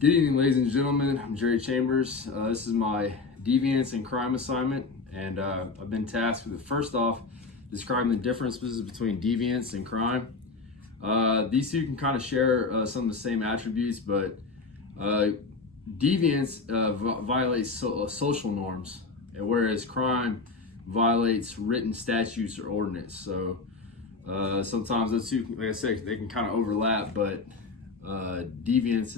Good evening, ladies and gentlemen. I'm Jerry Chambers. This is my deviance and crime assignment, and I've been tasked with, first off, describing the differences between deviance and crime. These two can kind of share some of the same attributes, but deviance violates social norms, whereas crime violates written statutes or ordinance. So sometimes those two, like I said, they can kind of overlap, but deviance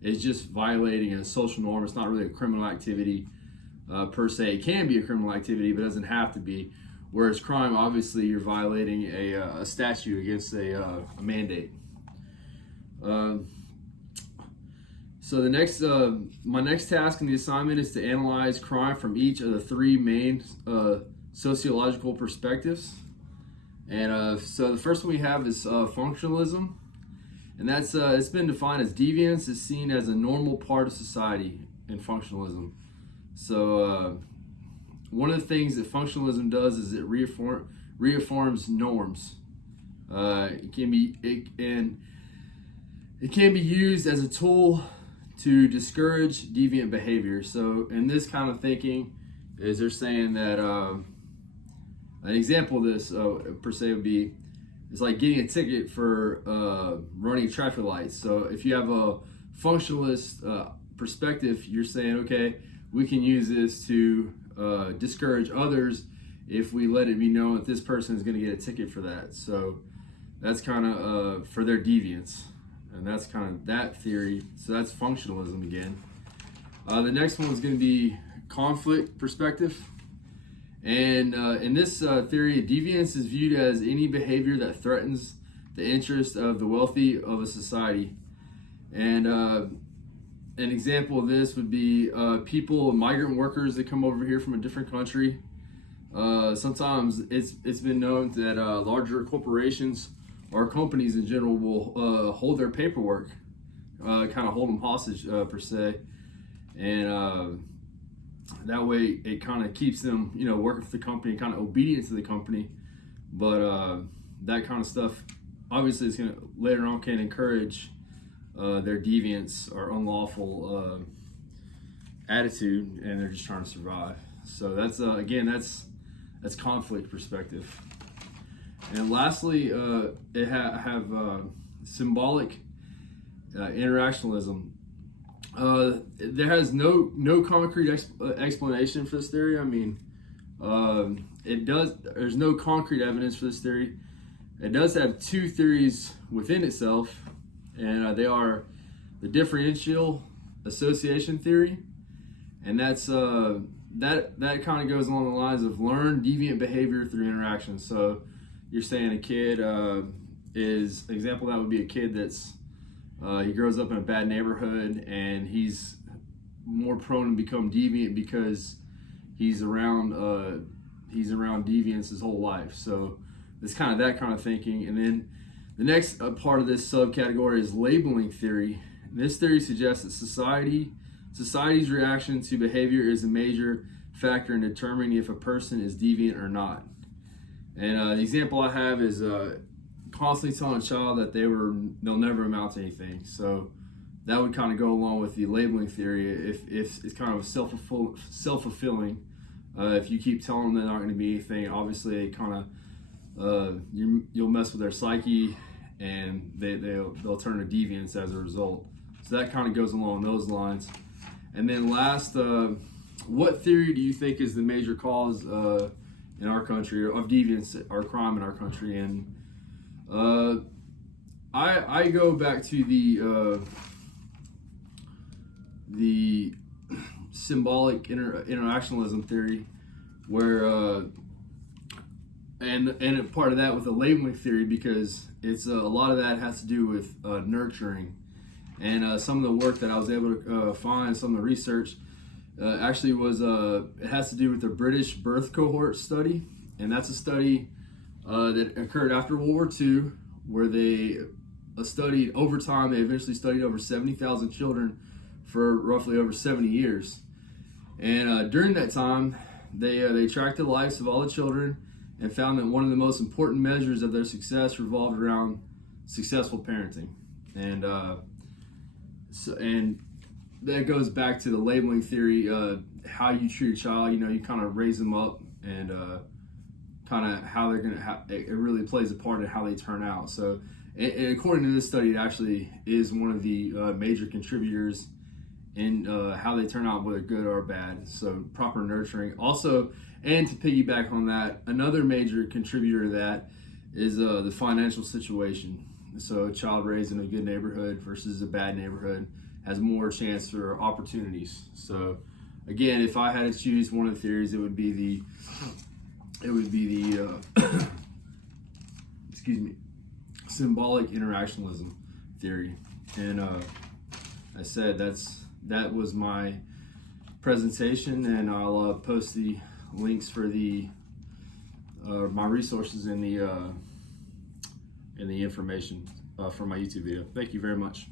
is just violating a social norm. It's not really a criminal activity per se. It can be a criminal activity, but it doesn't have to be. Whereas crime, obviously, you're violating a statute against a mandate. So the next, my next task in the assignment is to analyze crime from each of the three main sociological perspectives. And so the first one we have is functionalism. And that's it's been defined as deviance is seen as a normal part of society in functionalism. So one of the things that functionalism does is it reaffirms norms. It can be used as a tool to discourage deviant behavior. So in this kind of thinking, is they're saying that an example of this per se would be, it's like getting a ticket for running traffic lights. So if you have a functionalist perspective, you're saying, okay, we can use this to discourage others if we let it be known that this person is going to get a ticket for that. So that's kind of for their deviance. And that's kind of that theory. So that's functionalism again. The next one is going to be conflict perspective. And in this theory, deviance is viewed as any behavior that threatens the interest of the wealthy of a society. And an example of this would be people, migrant workers that come over here from a different country. Sometimes it's been known that larger corporations or companies in general will hold their paperwork, kind of hold them hostage per se. And that way it kind of keeps them, working for the company, kind of obedient to the company. But that kind of stuff, obviously, it's going to later on can encourage their deviance or unlawful attitude, and they're just trying to survive. So that's again, that's conflict perspective. And lastly, it have symbolic interactionalism. There has no concrete explanation for this theory. I mean, there's no concrete evidence for this theory. It does have two theories within itself, and they are the differential association theory, and that's that kind of goes along the lines of learned deviant behavior through interaction. So you're saying a kid is example that would be a kid that's he grows up in a bad neighborhood and he's more prone to become deviant because he's around deviance his whole life. So it's kind of that kind of thinking. And then the next part of this subcategory is labeling theory. And this theory suggests that society's reaction to behavior is a major factor in determining if a person is deviant or not. And the example I have is constantly telling a child that they'll never amount to anything. So that would kind of go along with the labeling theory. If it's kind of self-fulfilling, if you keep telling them they're not going to be anything, obviously it kind of you'll mess with their psyche, and they'll turn to deviance as a result. So that kind of goes along those lines. And then last, what theory do you think is the major cause in our country of deviance or crime in our country? And I go back to the symbolic interactionalism theory, where and part of that with the labeling theory, because it's a lot of that has to do with nurturing. And some of the work that I was able to find, some of the research actually was it has to do with the British birth cohort study, and that's a study that occurred after World War II, where they studied over time. They eventually studied over 70,000 children for roughly over 70 years. And during that time, they tracked the lives of all the children and found that one of the most important measures of their success revolved around successful parenting. And So, and that goes back to the labeling theory. How you treat a child, you kind of raise them up, and kind of how they're gonna. It really plays a part in how they turn out. So, and according to this study, it actually is one of the major contributors in how they turn out, whether good or bad. So, proper nurturing. Also, and to piggyback on that, another major contributor to that is the financial situation. So a child raised in a good neighborhood versus a bad neighborhood has more chance for opportunities. So again, if I had to choose one of the theories, it would be the excuse me, symbolic interactionalism theory. And I said that was my presentation, and I'll post the links for the my resources in the information for my YouTube video. Thank you very much.